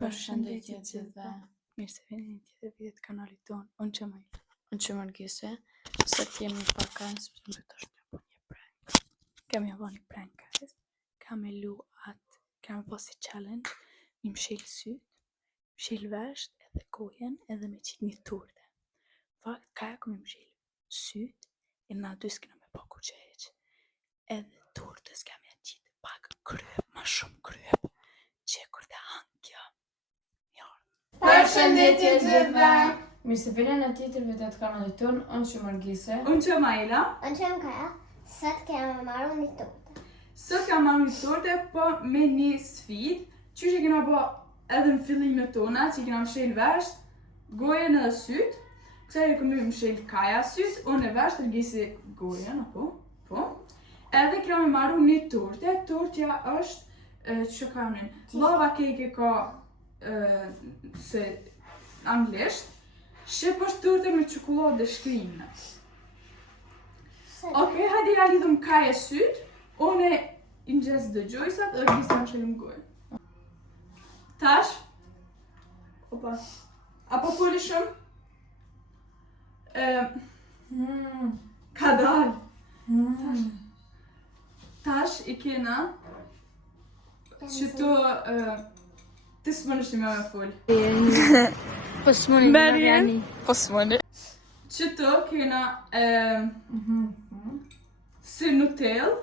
Përshëndetje të gjithëve. Mirë se vini në tjetër video të kanalit tonë. Unë që Margise. Sot jemi në vakantë sepse më të shtyp një prank. Kemi bërë një prank, guys. Kam pas një challenge, një mshil syt, mshil vesht, edhe gojen, edhe me qit një turte. Fakt, kaja ku me mshil syt, e na dy s'kena me pa kur që heq. Edhe turte s'kam ja qit pak kryp, ma shumë kryp, që kur të hankja. Përshëndetje gjithëve! Mirë se vini në tjetër video të kanalit tonë. Unë që Margise. Unë që Maila. Unë që Kaja. Sot kemë marrë një torte. Sot kam marrë një torte, po me një sfidë. Qysh e kena bo edhe në fillimet tona, që i kena mshel vesht, gojen edhe syt. Kësaj e këmë mshel Kaja syt, unë e vesht, Rgisi gojen, apo? Po. Edhe kena me marrë një torte. Tortja është, që ka mënin, lava cake ka se anglisht, shqip është torte me çokoladë dhe shkrimë. Okej, hajde ja lidhëm Kaja syt, unë i ngjes dëgjojsat, dhe Rgisi më shëllëm gojë. Tash, opa, apo polishëm, ka dalë. Tash i kena, që to, ti s'mënësh një me full. Po s'moni Mariani. Po s'moni. Që to kena si Nutell,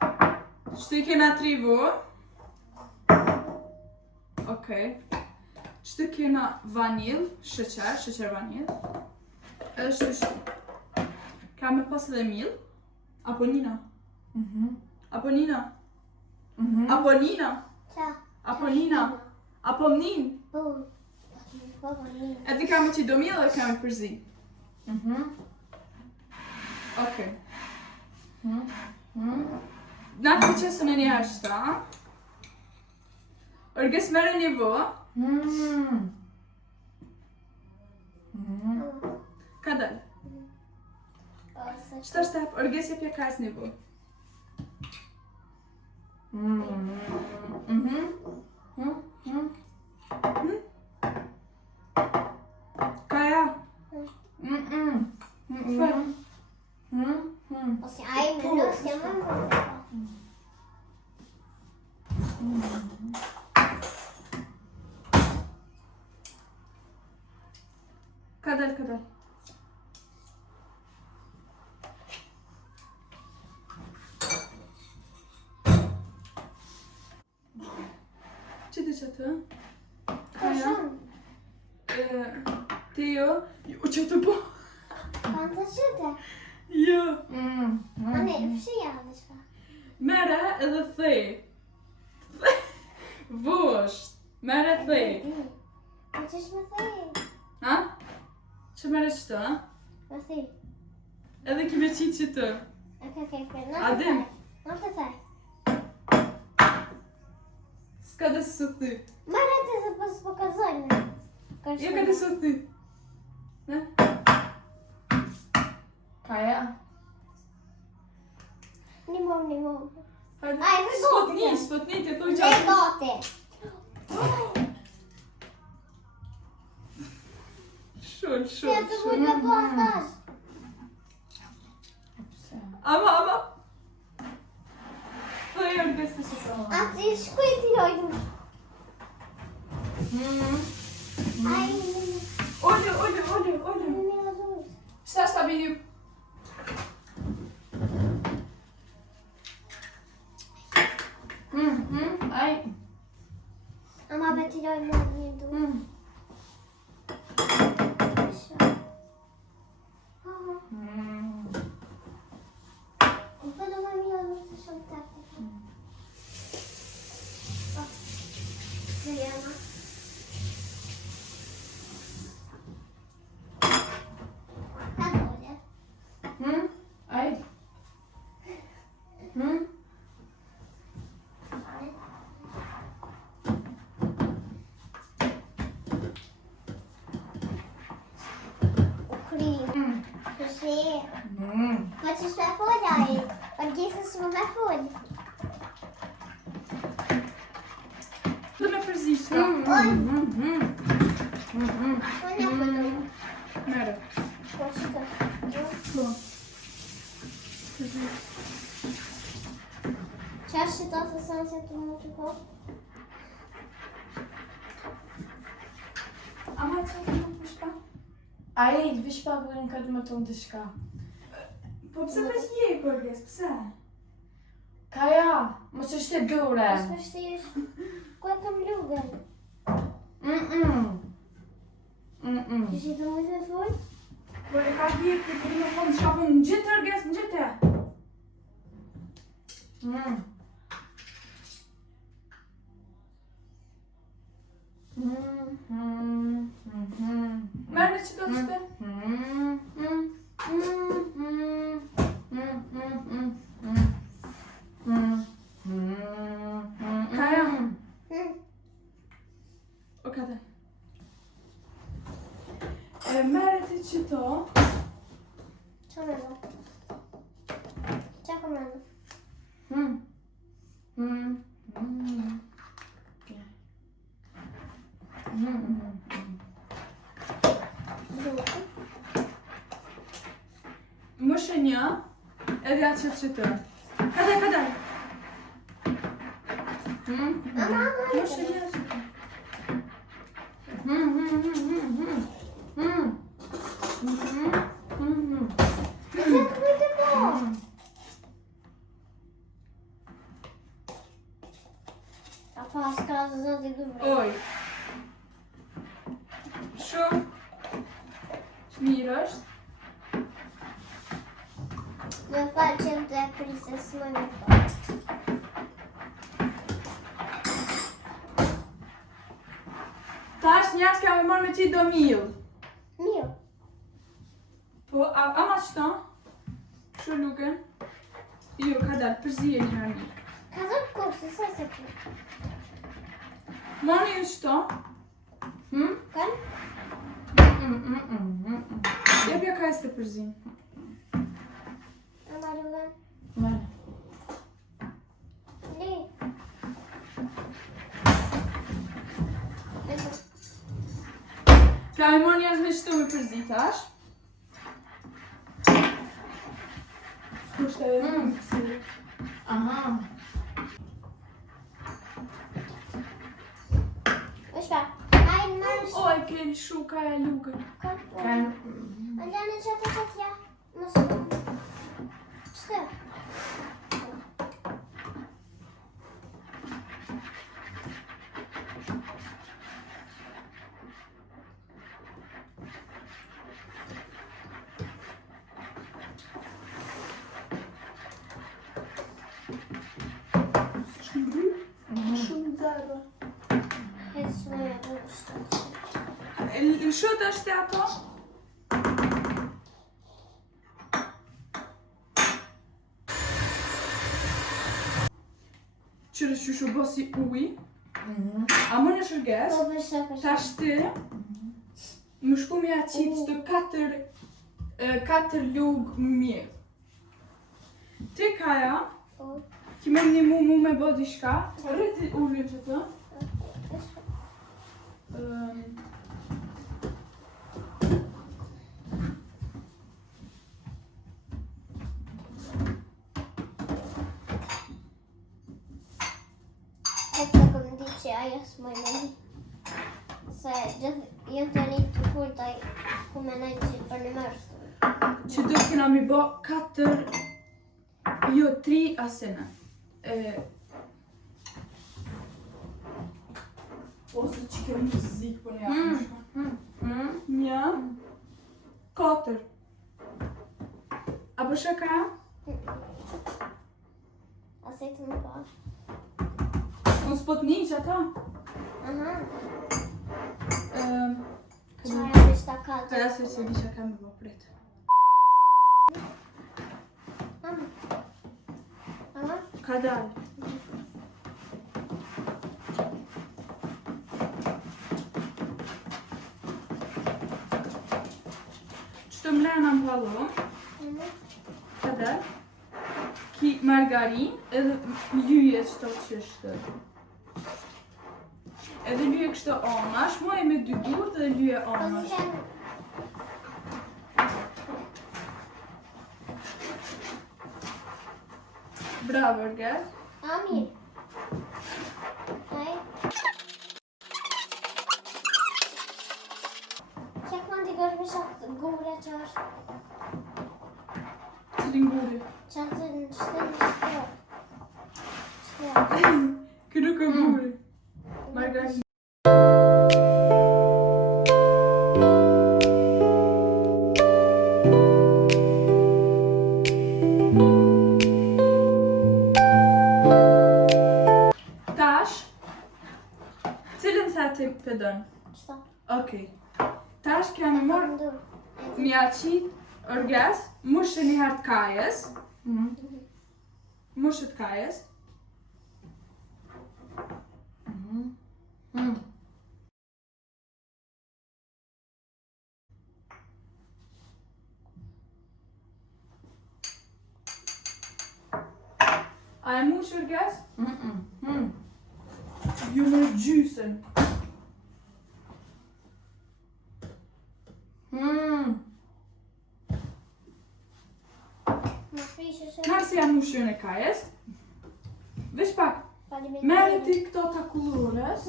që të kena 3 vo. Okej. Që të kena vanil, sheqer vanil. Është ka me pas edhe mil. Apo Nina? Apo Nina? Apo Nina? Qa? Apo Nina? Apo Mnin? Po. Një. Edhe ka me që do mjell dhe ka me përzi. Okej. Na të qesën e një ashta. Orgës mere një vo. Ka dalë. Qëta shtep, orgës je pje kajs një vo. Kaja. Ose ai më nësë jam më më. Ka dalë. Që të qëtë? Kaja? Ti jo? Jo që të po? Kanë të qëte? Jo. Ane, fshia dhe shka. Mere edhe thej. Vosht. Mere thej. Po qësh me thej? Ha? Që mere qëtë, ha? Me thej. Edhe kime qitë që të. Okej. Adem. Në të thej. S'ka dhe së ty. Mare të se po s'po kazojnë. Jo ka dhe së ty. Ne? Kaja. Një mom. Hajde. Aj, në gote. Spotni, të thuj Në qatë. gote. Shol. Se të vujt me gotash. Ama. Thuj e Orgës të shqipë. A ti shkujt i ojnë. Aj, Olju. në adus. Shta shta bini. Aj. Ama beti ojnë më një du. Po do më një adus të shumë të të. Se jema. Ka dole. Aj. Po që shme folja i, për gjithës më me folj. Dhe me përzi. përzi shta. Unë e përdo. Mere. Po shka. Po. Përzi. Qash që ta të sanë se të më të ko? Ama që të nuk përshpa? Ai, vish pa bërën këtë më tonë të shka. Po pëse për t'je e kërges, pëse? Kaja, mos është e dure. Së përshtish. Ku e kam lugën? Që që të më të full? Po e ka t'je për t'je në fond shka për në gjithë kërges, në gjithë. Merë në që do të shte? Kaja? O ka dhe. Merë të që to? Qa me do? Qa ka me do? Më shënja, edhe atë që të. Kada. Më shënja që të. A pas ka zëtë i duvrë. Oj. Shumë. Mirë është. Më falë që më të e prisë, së më falë. Tash njerës ka me marrë me qi do milë. Mirë. Po, ama qëta? Shu luken? Jo, ka dalë, përzi e një mirë. Ka zërë kursi, sa se ku? Mani e qëta? Kanë? Jepja ka e së të përzin. Ama lugën? Li. Ka me marrë njerës me qëtu me përzi tash. Kushtë e përzi. Aha. Vëshka, hajnë marrë Oj, ke shu ka e luken. shkot. Andane qatë ja. Mos të. Qëtë? Shumë dërë. Hecë shme e bërë shkot. Shut është e ato? Qërë që shu bosi uj. A më në shërges? Po përshë Ta shti. Më shku me aqit të 4 lugë mjë. Ti Kaja, Po. ki me një mu me bo dishka. Rriti ullin që të. Hecë të këmë di që aja s'moj me një. Se gjithë jenë të një të full taj ku me nëjtë që për një mërës të një. Që do kena mi bo 4, jo 3 asena. Ose që ke muzikë për një apë. Një, 4. Apo shaka? Ase të më pa. Unë s'pot një që ata? Aha. Kada Qaja vishta ka të. se që një shaka me bo prit. Aha. Ka dalë. Qëtë mrena më pallon, ka dalë. Ki margarin edhe lyje qëto që është. Edhe lyje kështë anash, muaj me 2 durt edhe lyje anash. Bravo, Erges. Amir. Nej. Jak man të gosh me shakë gure që është Cilin guri? që atë në shtënë shkërë. Kë nuk e guri. Margarita. Tash, cilën tha ti pedon? Qëta? Okej. Tash kemi marrë mja qit Erges, mushë një herë të kajës. Mushë të kajës. A e mushë Erges? Jo me gjysën. Më frishë shë. Nërë si janë mushën e kajës. Vesh pak, merë ti këto takullores.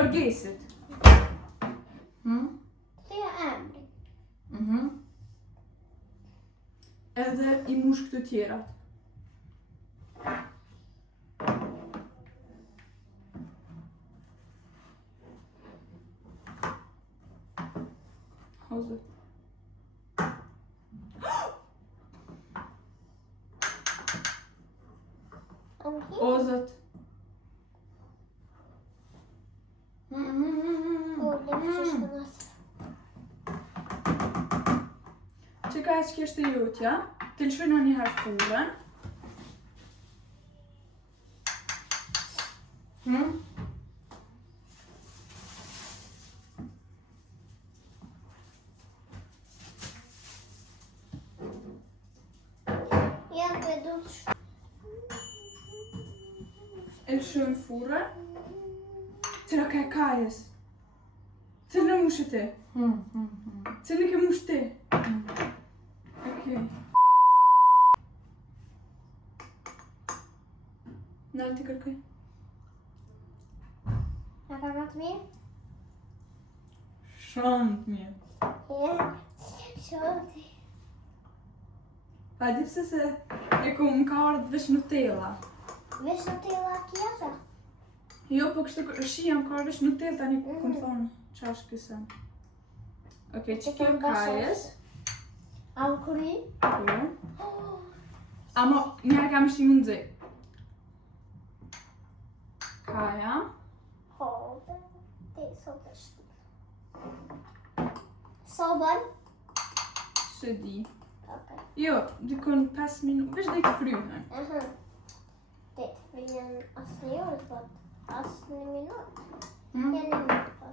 Ergesit. Të ja emri. Edhe i mush këtë tjerat. Hozët. Ozët. Po, le më që shkënat. Që ka e që kështë e jutja, të lëshojnë një herë furën. Ja, për du të shkë. E lëshojnë furën. Cila ka e kajës? Cila mushë ti? Cila ke mushë ti? Okej. Nërë ti kërkoj? Ja, ka më të mirë? Shumë të mirë. Ja, shoti. Pa di pse se e ku më ka ardhë vesh Nutella. Vesh në të la kjata? Jo, po kështë shia më ka ardhë vesh Nutella tani ku më thonë qa është kësa. Okej, që kjo kajës. A më kuri? Jo. Ama njëherë kam ishtë i mundzi. Kaja. Hode. Te sot është. Sobën? Së di. Okej. Jo, dikon 5 minutë, vesh dhe i të fryhen. Aha. Te të frien asë një orë, po. Asë një minutë. Ja, një minutë, po.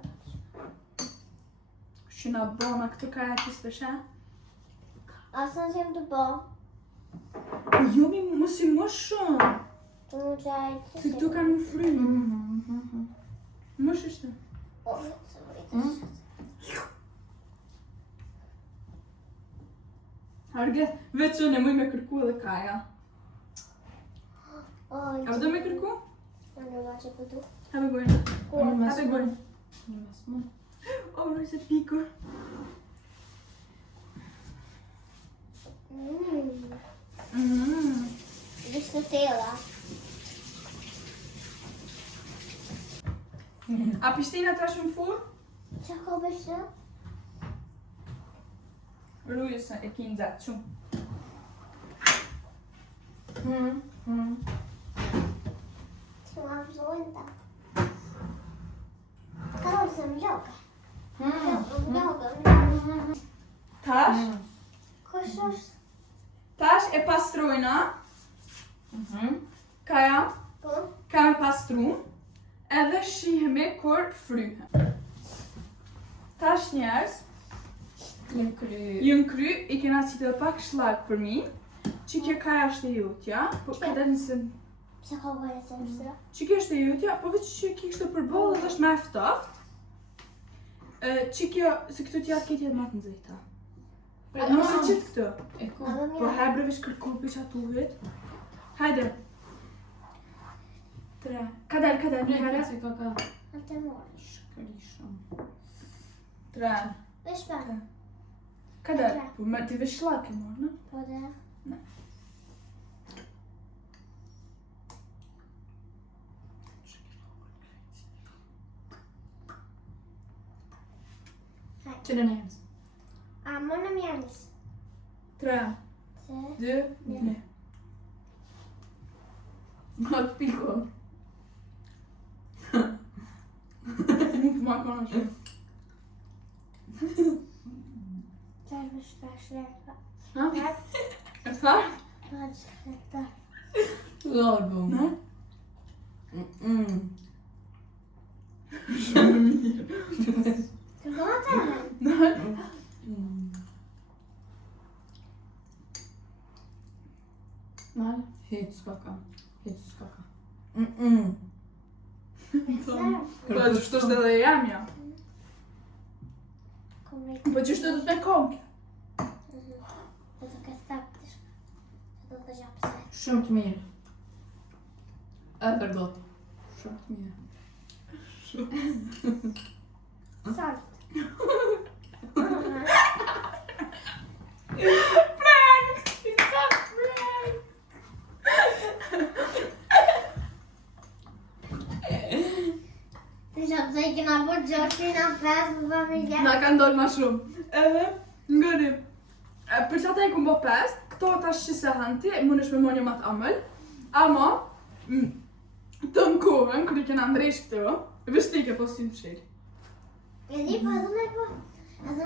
Që na bona këtë kaja të spesha. Asë në qemë të bo. Po jo mi mos i më shumë. Të më gjajtë. Se këtu kanë më frynë. Më shështë. O, se vritë. Arget, veç që ne muj me kërku edhe kaja. O, A vë do me kërku? në ma që pëtu. Habe gojnë. Kua? Habe gojnë. O, roj se pikur. Vish në tela. A pishtina të ashtë në furë? Qa ka bështë? Rujës e kinë zatë shumë. Që ma vëzojnë ta. Ka orë se më loga. Loga. Tash, Kush është? tash e pastrojna. Kaja, Po? ka me pastru. Edhe shihemi kur fryhen. Tash njerës, jën kry, i kena qitë edhe pak shlak për mi. Që kjo kaja është e jutja, po këtë nisëm Pse ka bërë të nështëra? Që kështë e jutja, po veç që kështë e përballë dhe është me eftoft. Që kjo, se këtu t'ja këtë jetë matë në zeta. Mos e qitë këtu. E ku? Po hebre vish kërkupi që atuvit. Hajde. 3. Kadar, një herë. Si ka ka Atë mori. shkërishëm. 3. Vesh pa. Kadar. Po me ti vish shlak e morë, në? Po dhe. Që në njësë? A më në mjërës. 3, Se. 2, 1. Ma të piko. Nuk ma konë shumë. Qërë vesh pa shleka. Ha? E farë? Pa shleka. Largo. Në? Të gëma të në? Në? Mal? Hiç s'ka ka. Hiç s'ka ka. Po që shto është edhe jam ja. Kom rejtë. Po që shto të me kongë. Po të këtë thapë të shka. Të të gjapë se. Shumë të mirë. Edhe goti. Shumë të mirë. Salt. Prank! It's a prank! Të gjapë se i kena bërë gjoshin a pesë më familje. Na ka ndollë ma shumë. Edhe, ngërim. Për që ata i këmë bo 5, këto ata shqise hanti, mund është me monjë matë amëll. Ama, të në kohën, kërë i kena ndrejsh këto, vështike po si më shirë. E di, po edhe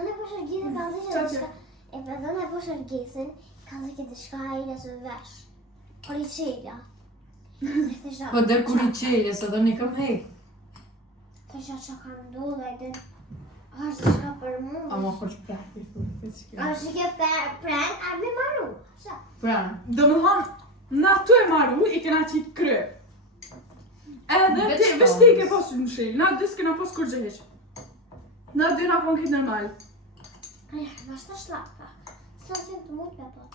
me po shërgjithe ka dhe që shka. E po edhe me po shërgjithin, ka dhe këtë shka hajre së vesh. Por i qelja. Po der kur i qelje, se dhe një kam hejt. Të shka që ka ndodhe, dhe është shka për mu. Ama kërë shprek, i fërë, këtë që kjo. është kjo prank, a me maru. Sa? Pranë. Do më thonë, na tu e maru, i kena qitë kry. Edhe Veç ti, vështike shpallës. po si më shirë, na dy s'kena po s'kur gjëheq. Na dy na kon këtë normal. Aj, bashkë shlapa. Sa që të mund me po.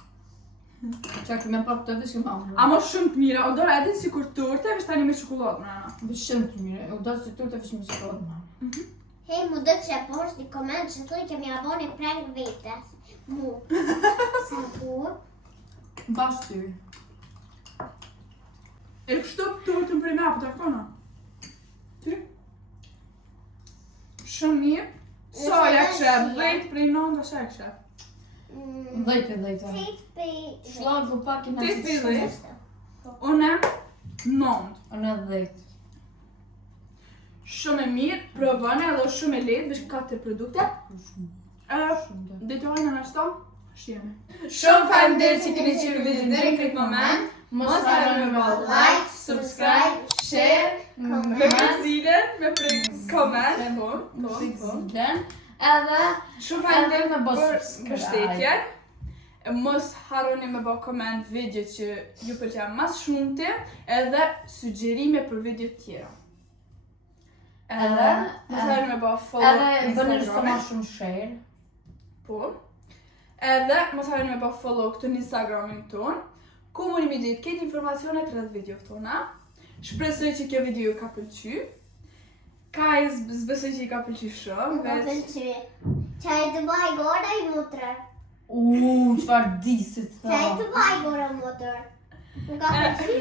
Qak me pak të vishë më amur. Amo shumë të mira, odora edhe si kur turte, vesh tani me shokollatë mrena. Vishëm të mirë. U do që tu të vishë më shkodë më. Hej, mu dëtë që e poshtë një koment që thuj kemi aboni prank vetes. Mu. Sa kur? Bashë ty. E kështu turtën prej me apë të akona. Ty? Shumë mirë. Sa ja këshep, 10 prej 9 sa ja këshep. Dhejtë. Tit pe... Shlagu pak i Tit pe nësë. 10. Une, 9. Unë edhe dhejtë. Shumë e mirë, provane edhe është shumë e lehtë, veç 4 produkte. Shumë dhe. Detojnë në ashtu, shjeme. Shumë faleminderit që keni qenë video deri në këtë moment. Mos harroni me bë like, subscribe, share, Me comment. prezilën, me koment. Po. Edhe Shumë faleminderit me bë për subscribe. mbështetjen. Mos harroni me bë koment video që ju pëlqen mas shumëti, edhe sugjerime për video tjera. Edhe mos harroni me bë follow edhe bëni sa më Instagramin. shumë share. Po. Edhe mos harroni me bë follow këtë në Instagramin ton. Ku mundi mi ditë këtë informacionet rreth videove tona. Shpresoj që kjo video ju ka pëlqy. Kaj zbesoj që i ka pëlqy shumë, Më ka veç pëlqy. Qaj të baj gora i mutër. Çfarë disit Qaj tha. të baj gora mutër. Më ka pëlqy.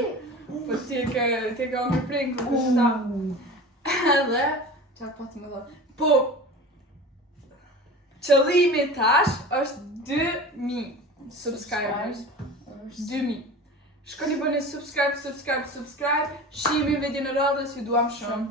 po ti ke ongër prej në kërkushta. Edhe, qatë pati më thonë, po, qëllimi tash është 2000 subscribers. 2000. Shkoni bëni subscribe, shihemi video në radhës, ju duam shumë.